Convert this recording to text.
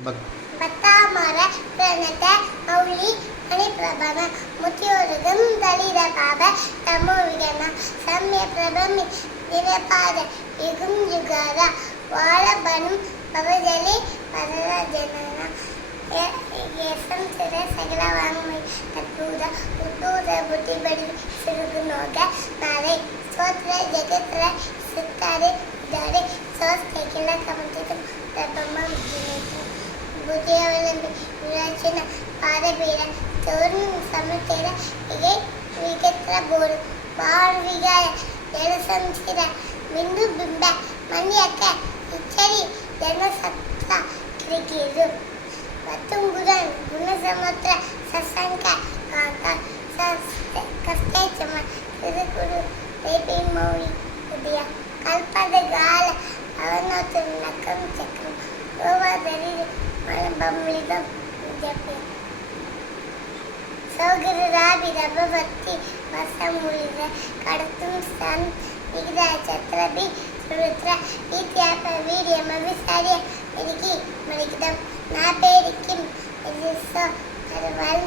பத்தாமர பிரணத மௌலி மணிப்பிரபம முத்தியோருகம் தலித பாப தமோவிகம சம்ய பிரபமி நிரபாத யுகம் யுகார வாழபனும் பவஜலி பரஜனன ஏசம் சிற சகல வாங்கமை தற்பூத உத்தூத புத்தி படி சிறுகுனோக நாளை ஸ்தோத்திர ஜெகத்ர சித்தாரே உதாரே சோஸ்தேக்கில கமந்திதம் பிரபமம் ஜினேத்ரம் புதியவலம்பி விராச்சன பாதபீர தோறும் சமத்தேர இகை விகத்ர போரு வாழ்விகாய ஜனசம்சிர ಬಿಂದು ಬಿಂಬ ಮನ್ಯಕ ಇಚ್ಚರಿ ಜನಸತ್ತ ಕ್ರಿಕಿರು ವತ್ತುಂಗುರನ್ ಗುಣಸಮತ್ರ ಸಸಂಕ ಕಾಂತ ಕಸ್ತೇಚಮ ತಿರುಕುರು ರೇಪಿನ್ ಮೌಳಿ ಉದಯ ಕಲ್ಪದ ಗಾಲ ಅವನೋತು ನಕಂ ಚಕ್ರಂ ಗೋವಾದರಿ ಮನಬಂಬಳಿಗಂ ವಿದ್ಯಾಪಿ ಸೌಗರರಾಬಿ ರಭವತ್ತಿ ವಸಮುಳಿದ ಕಡತುಂ ಸನ್ വിഗത ചത്രബി സുരുത്ര വിദ്യാപ വീര്യമ വിസാര്യ എനിക്ക് മരിക്കതം നാ പേരിക്കും പരിസോ അത് വൽ